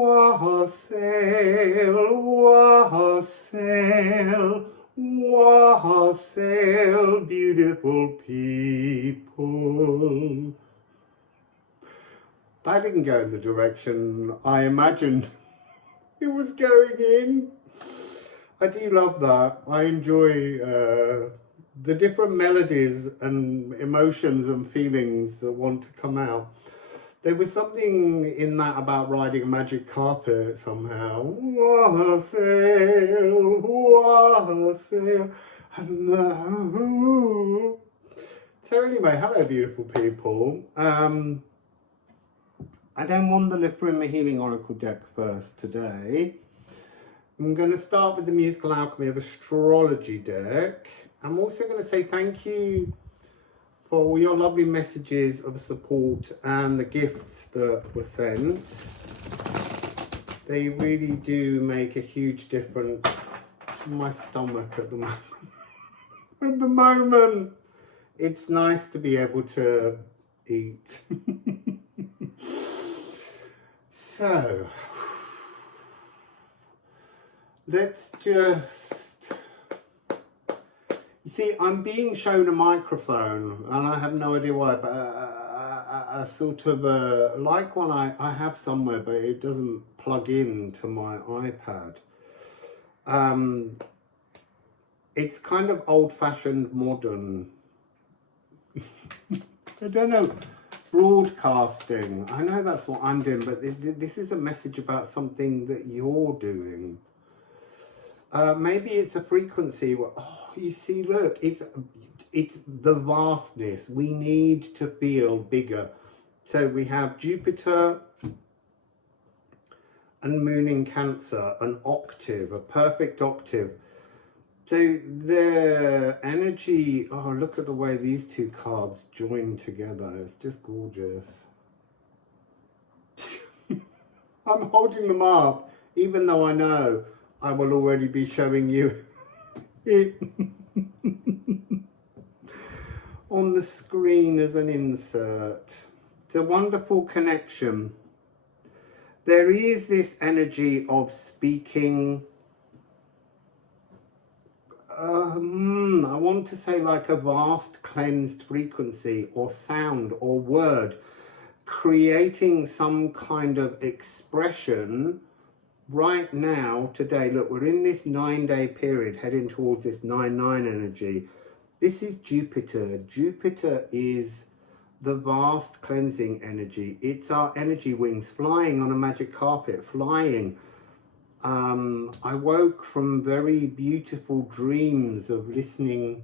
Wassail, wassail, wassail, beautiful people. That didn't go in the direction I imagined it was going in. I do love that. I enjoy the different melodies and emotions and feelings that want to come out. There was something in that about riding a magic carpet somehow. Wassail, wassail. So anyway, hello beautiful people. I don't want the Liffruma Healing Oracle deck first today. I'm going to start with the Musical Alchemy of Astrology deck. I'm also going to say thank you for all your lovely messages of support and the gifts that were sent. They really do make a huge difference to my stomach at the moment. At the moment, it's nice to be able to eat. So, let's just, you see, I'm being shown a microphone and I have no idea why, but a sort of like one I have somewhere, but it doesn't plug in to my iPad. It's kind of old-fashioned modern. I don't know. Broadcasting. I know that's what I'm doing, but this is a message about something that you're doing. Maybe it's a frequency where, oh, you see, look, it's the vastness. We need to feel bigger. So we have Jupiter and Moon in Cancer, an octave, a perfect octave. So the energy, oh, look at the way these two cards join together. It's just gorgeous. I'm holding them up, even though I know I will already be showing you it on the screen as an insert. It's a wonderful connection. There is this energy of speaking. I want to say like a vast cleansed frequency or sound or word, creating some kind of expression right now, today. Look, we're in this 9-day period heading towards this 9-9 energy. This is Jupiter. Jupiter is the vast cleansing energy. It's our energy wings flying on a magic carpet, flying. I woke from very beautiful dreams of listening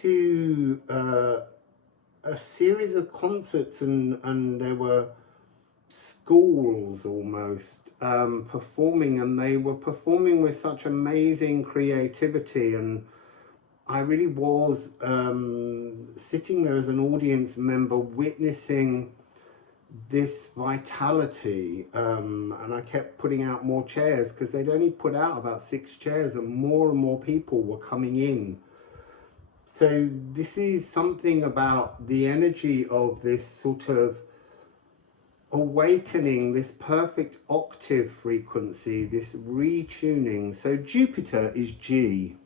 to a series of concerts, and there were schools almost performing, and they were performing with such amazing creativity, and I really was sitting there as an audience member witnessing this vitality, and I kept putting out more chairs because they'd only put out about 6 chairs and more people were coming in. So this is something about the energy of this sort of awakening, this perfect octave frequency, this retuning. So Jupiter is G.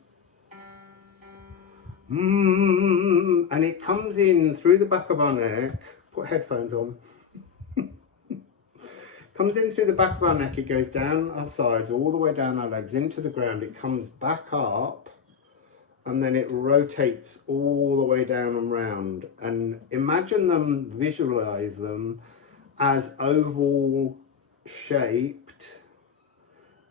And it comes in through the back of our neck. Put headphones on. Comes in through the back of our neck, it goes down our sides, all the way down our legs, into the ground, it comes back up, and then it rotates all the way down and round. And imagine them, visualize them as oval shaped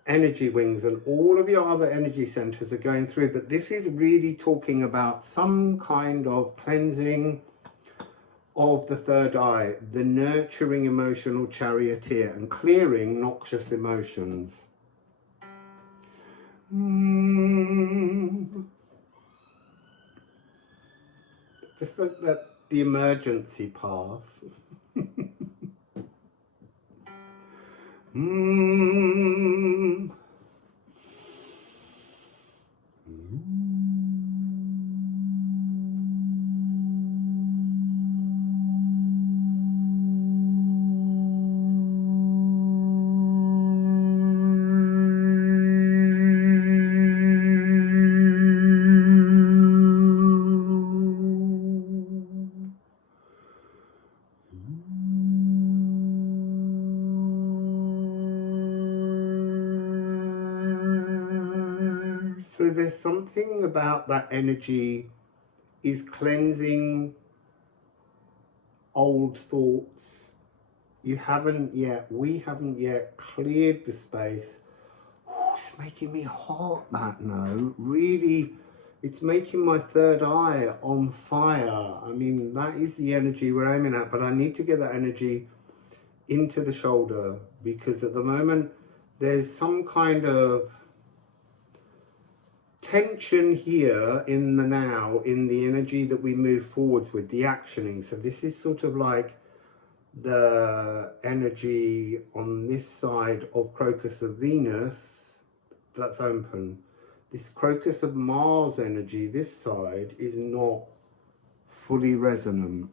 energy wings, and all of your other energy centers are going through. But this is really talking about some kind of cleansing of the third eye, the nurturing emotional charioteer, and clearing noxious emotions. Just let the emergency pass. there's something about that energy is cleansing old thoughts. We haven't yet cleared the space. It's making me hot, that note. Really, it's making my third eye on fire. I mean, that is the energy we're aiming at, but I need to get that energy into the shoulder, because at the moment there's some kind of tension here in the now, in the energy that we move forwards with, the actioning. So this is sort of like the energy on this side of Crocus of Venus that's open. This Crocus of Mars energy, this side, is not fully resonant.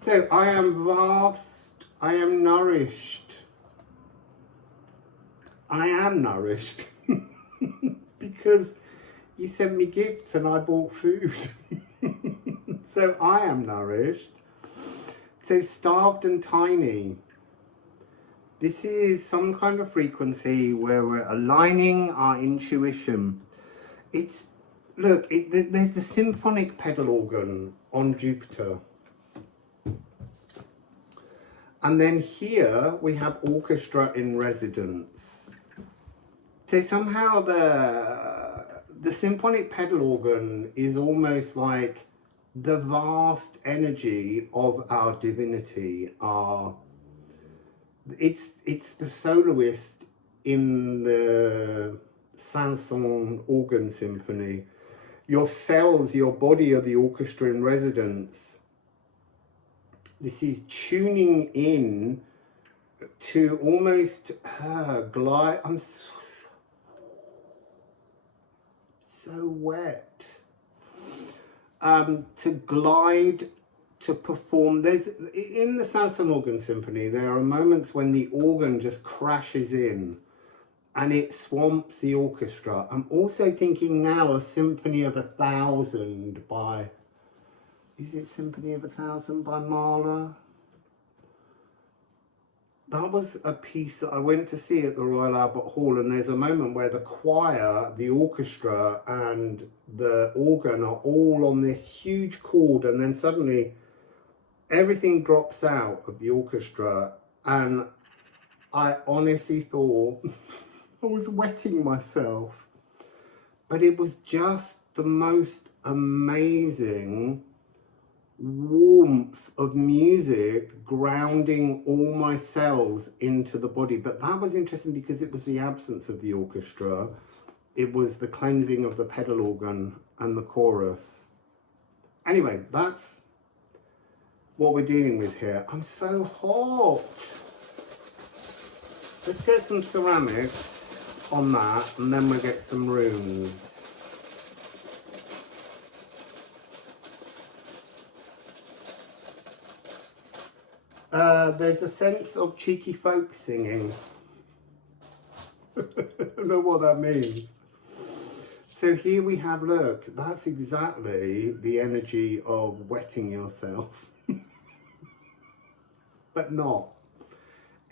So I am vast, I am nourished. I am nourished because you sent me gifts and I bought food. So I am nourished. So starved and tiny. This is some kind of frequency where we're aligning our intuition. It's, look, there's the symphonic pedal organ on Jupiter. And then here we have orchestra in residence. So somehow the symphonic pedal organ is almost like the vast energy of our divinity. It's the soloist in the Sanson organ symphony. Your cells, your body are the orchestra in residence. This is tuning in to almost glide. I'm so wet. To glide, to perform. There's in the Sanson organ symphony, there are moments when the organ just crashes in and it swamps the orchestra. I'm also thinking now of Symphony of 1000 by, is it Symphony of 1000 by Mahler? That was a piece that I went to see at the Royal Albert Hall, and there's a moment where the choir, the orchestra and the organ are all on this huge chord, and then suddenly everything drops out of the orchestra, and I honestly thought I was wetting myself. But it was just the most amazing warmth of music grounding all my cells into the body. But that was interesting because it was the absence of the orchestra. It was the cleansing of the pedal organ and the chorus. Anyway, that's what we're dealing with here. I'm so hot. Let's get some ceramics on that, and then we'll get some runes. There's a sense of cheeky folk singing. I don't know what that means. So here we have, look, that's exactly the energy of wetting yourself. But not.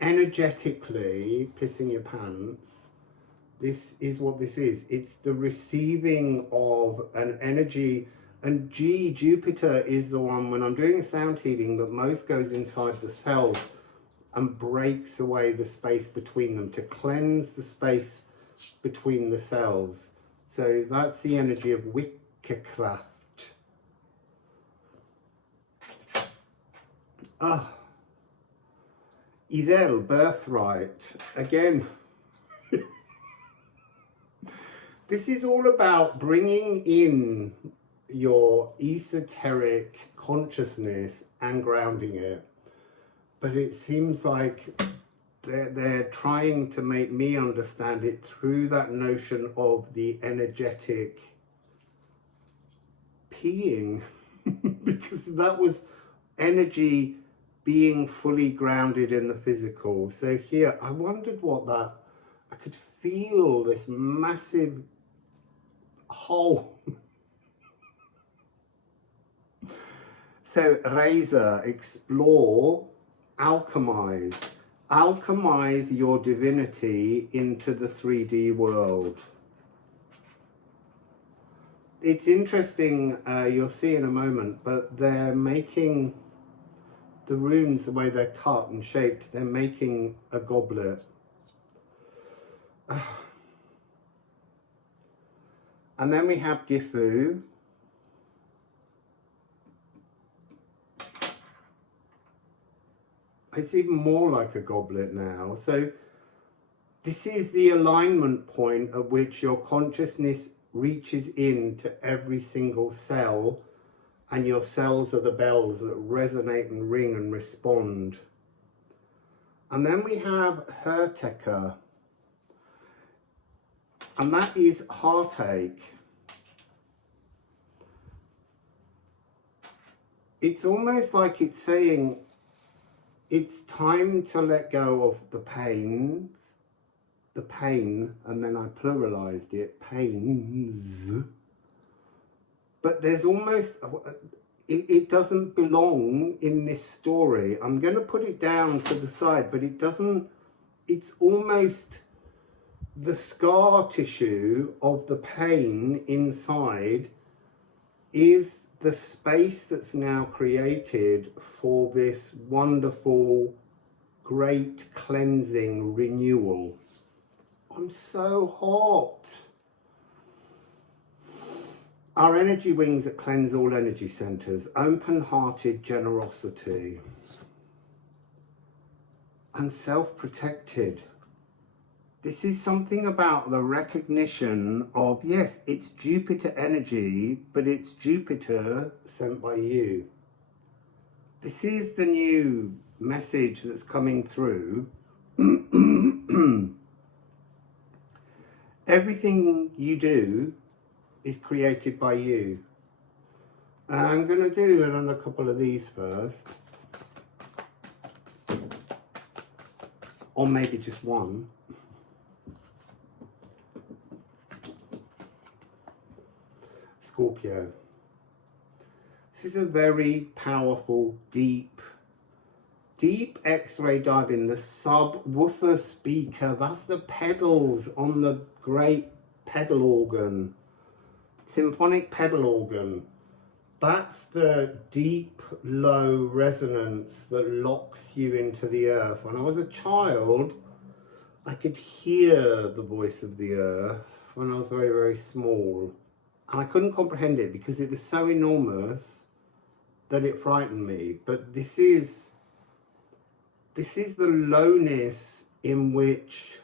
Energetically pissing your pants. This is what this is. It's the receiving of an energy. And Jupiter is the one, when I'm doing a sound healing, that most goes inside the cells and breaks away the space between them to cleanse the space between the cells. So that's the energy of Witchcraft. Idel, birthright. Again, this is all about bringing in your esoteric consciousness and grounding it. But it seems like they're trying to make me understand it through that notion of the energetic peeing, because that was energy being fully grounded in the physical. So here, I wondered what that, I could feel this massive hole. So razor, explore, alchemize. Alchemize your divinity into the 3D world. It's interesting, you'll see in a moment, but they're making the runes, the way they're cut and shaped, they're making a goblet. And then we have Gifu. It's even more like a goblet now. So this is the alignment point at which your consciousness reaches into every single cell, and your cells are the bells that resonate and ring and respond. And then we have Hertecker, and that is heartache. It's almost like it's saying it's time to let go of the pain, and then I pluralized it, pains. But there's almost, it doesn't belong in this story. I'm going to put it down to the side, but it doesn't, it's almost the scar tissue of the pain inside is the space that's now created for this wonderful, great cleansing renewal. I'm so hot. Our energy wings that cleanse all energy centers, open-hearted generosity, and self-protected. This is something about the recognition of, yes, it's Jupiter energy, but it's Jupiter sent by you. This is the new message that's coming through. Everything you do is created by you. And I'm going to do another couple of these first. Or maybe just one. Scorpio. This is a very powerful, deep X-ray diving. The subwoofer speaker, that's the pedals on the great pedal organ, symphonic pedal organ. That's the deep, low resonance that locks you into the earth. When I was a child, I could hear the voice of the earth when I was very, very small. And I couldn't comprehend it because it was so enormous that it frightened me. But this is the lowness in which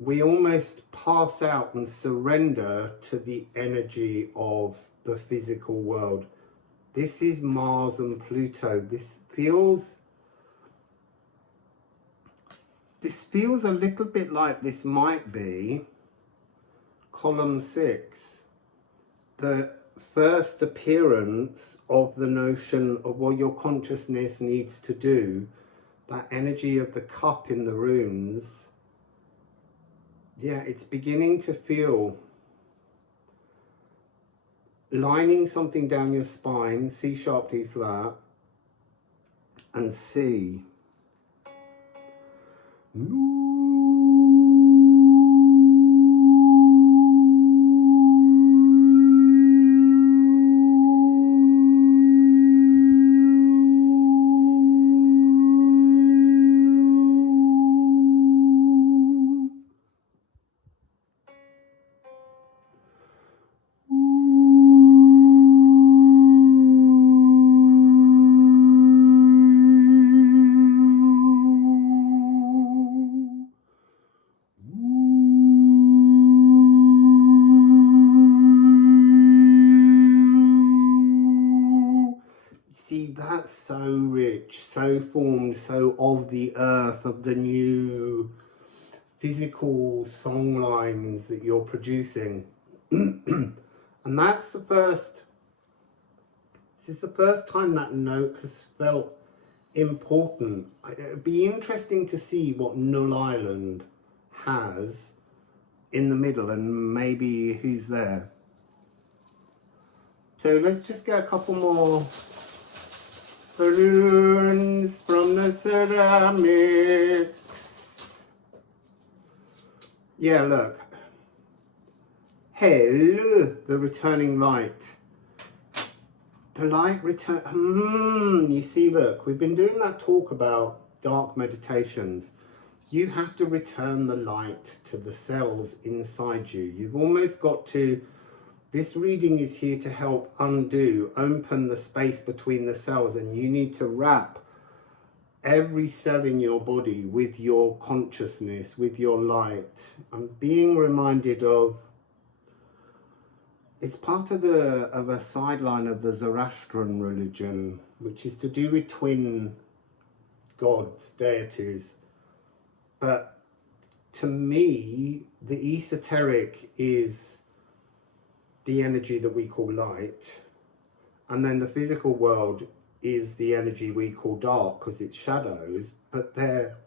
we almost pass out and surrender to the energy of the physical world. This is Mars and Pluto. This feels a little bit like this might be column 6, the first appearance of the notion of what your consciousness needs to do, that energy of the cup in the runes. Yeah, it's beginning to feel, lining something down your spine, C sharp, D flat, and C. that's so rich, so formed, so of the earth, of the new physical song lines that you're producing. And that's the first, this is the first time that note has felt important. It'd be interesting to see what Null Island has in the middle and maybe who's there. So let's just get a couple more runes from the ceramics. Yeah, look. Hello, the returning light. The light return. You see, look, we've been doing that talk about dark meditations. You have to return the light to the cells inside you. You've almost got to, this reading is here to help open the space between the cells, and you need to wrap every cell in your body with your consciousness, with your light. I'm being reminded of, it's part of a sideline of the Zoroastrian religion, which is to do with twin gods, deities. But to me, the esoteric is the energy that we call light, and then the physical world is the energy we call dark because it's shadows, but they're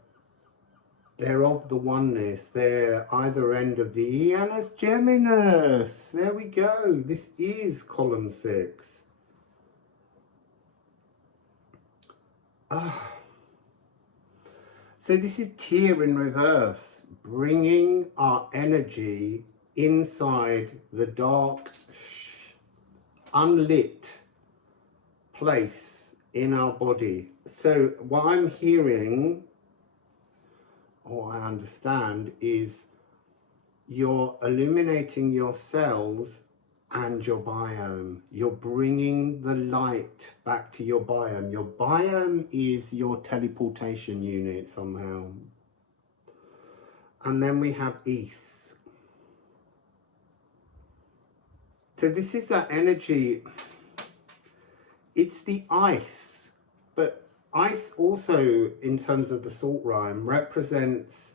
of the oneness. They're either end of the Janus Geminus. There we go. This is column 6. So this is Tyr in reverse, bringing our energy inside the dark, unlit place in our body. So what I'm hearing, or I understand, is you're illuminating your cells and your biome. You're bringing the light back to your biome. Your biome is your teleportation unit somehow. And then we have East. So this is that energy. It's the ice, but ice also, in terms of the salt rhyme, represents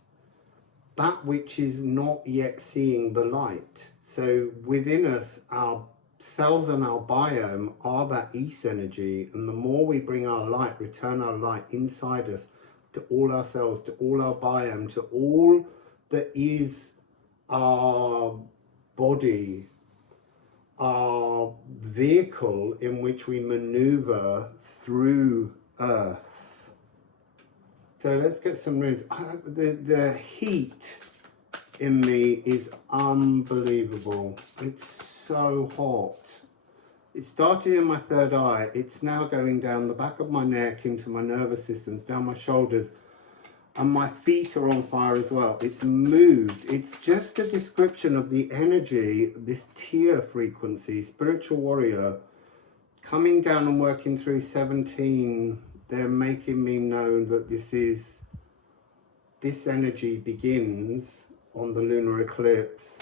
that which is not yet seeing the light. So within us, our cells and our biome are that East energy, and the more we bring our light, return our light inside us, to all our cells, to all our biome, to all that is our body, our vehicle in which we maneuver through Earth. So let's get some runes. The heat in me is unbelievable. It's so hot. It started in my third eye. It's now going down the back of my neck, into my nervous systems, down my shoulders, and my feet are on fire as well. It's moved. It's just a description of the energy, this Tyr frequency, spiritual warrior, coming down and working through 17. They're making me know that this energy begins on the lunar eclipse.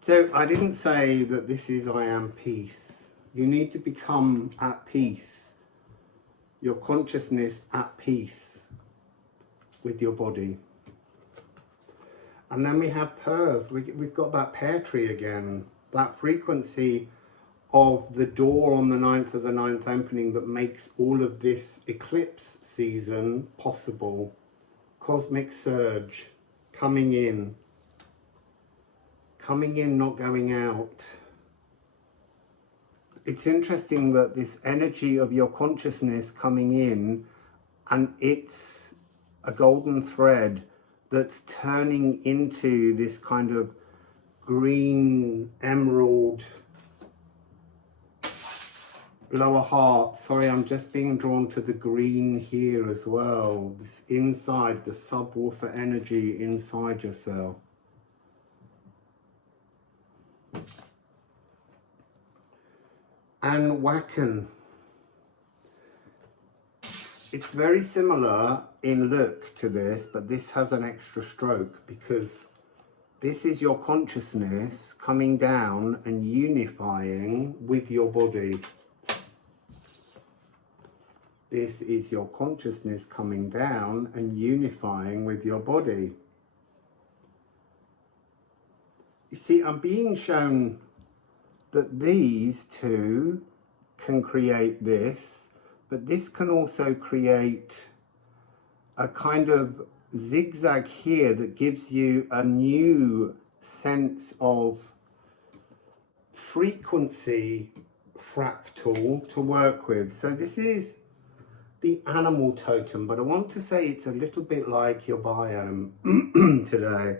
So I didn't say that this is I am peace. You need to become at peace, your consciousness at peace with your body. And then we have Perth. We've got that pear tree again, that frequency of the door on the 9th of the 9th opening that makes all of this eclipse season possible. Cosmic surge coming in, not going out. It's interesting that this energy of your consciousness coming in, and it's a golden thread that's turning into this kind of green emerald lower heart. Sorry, I'm just being drawn to the green here as well. This inside, the subwoofer energy inside yourself. And Wacken, It's very similar in look to this, but this has an extra stroke because this is your consciousness coming down and unifying with your body. This is your consciousness coming down and unifying with your body. You see, I'm being shown that these two can create this, but this can also create a kind of zigzag here that gives you a new sense of frequency fractal to work with. So this is the animal totem, but I want to say it's a little bit like your biome today.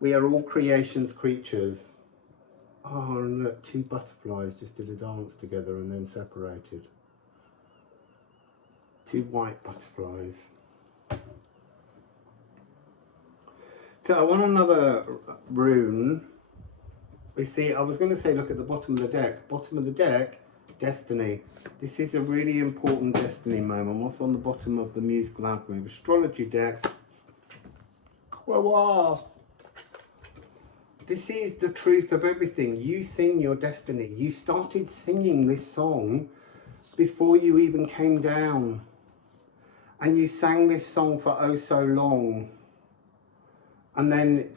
We are all creation's creatures. Oh, and look, two butterflies just did a dance together and then separated. Two white butterflies. So I want another rune. We see, I was going to say, look at the bottom of the deck. Bottom of the deck, destiny. This is a really important destiny moment. What's on the bottom of the musical alchemy? Astrology deck. Wow. This is the truth of everything. You sing your destiny. You started singing this song before you even came down. And you sang this song for oh so long. And then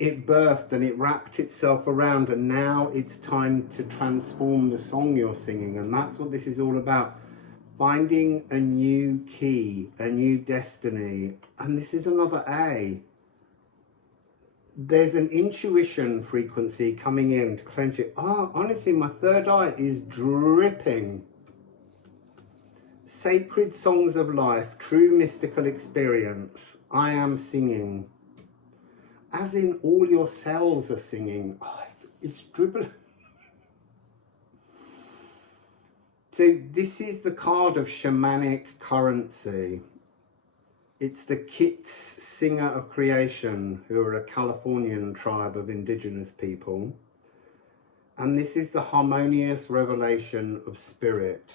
it birthed and it wrapped itself around, and now it's time to transform the song you're singing. And that's what this is all about. Finding a new key, a new destiny. And this is another A. There's an intuition frequency coming in to clench it. Honestly, my third eye is dripping. Sacred songs of life, true mystical experience. I am singing. As in all your cells are singing. It's dribbling. So this is the card of shamanic currency. It's the Kits Singer of Creation, who are a Californian tribe of indigenous people. And this is the harmonious revelation of spirit.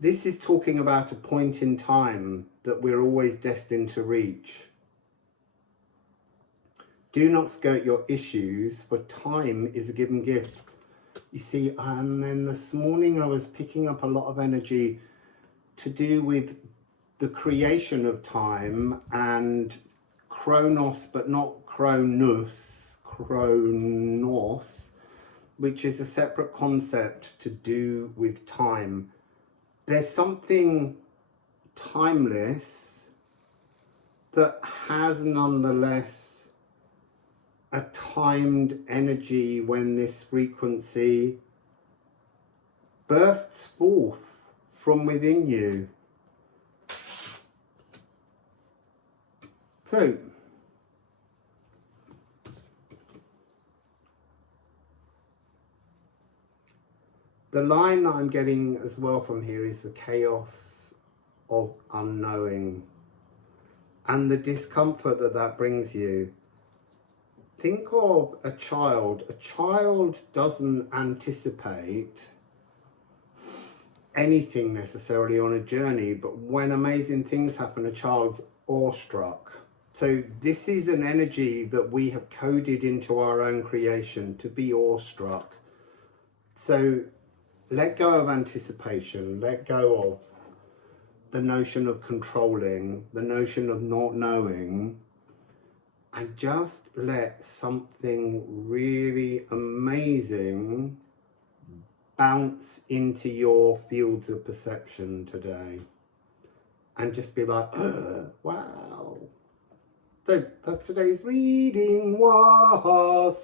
This is talking about a point in time that we're always destined to reach. Do not skirt your issues, for time is a given gift. You see, and then this morning I was picking up a lot of energy to do with the creation of time and chronos, but not chronos, which is a separate concept to do with time. There's something timeless that has nonetheless a timed energy when this frequency bursts forth from within you. So, the line that I'm getting as well from here is the chaos of unknowing and the discomfort that that brings you. Think of a child. A child doesn't anticipate anything necessarily on a journey, but when amazing things happen, a child's awestruck. So this is an energy that we have coded into our own creation, to be awestruck. So let go of anticipation, let go of the notion of controlling, the notion of not knowing, and just let something really amazing bounce into your fields of perception today. And just be like, wow. So that's today's reading. Wassail.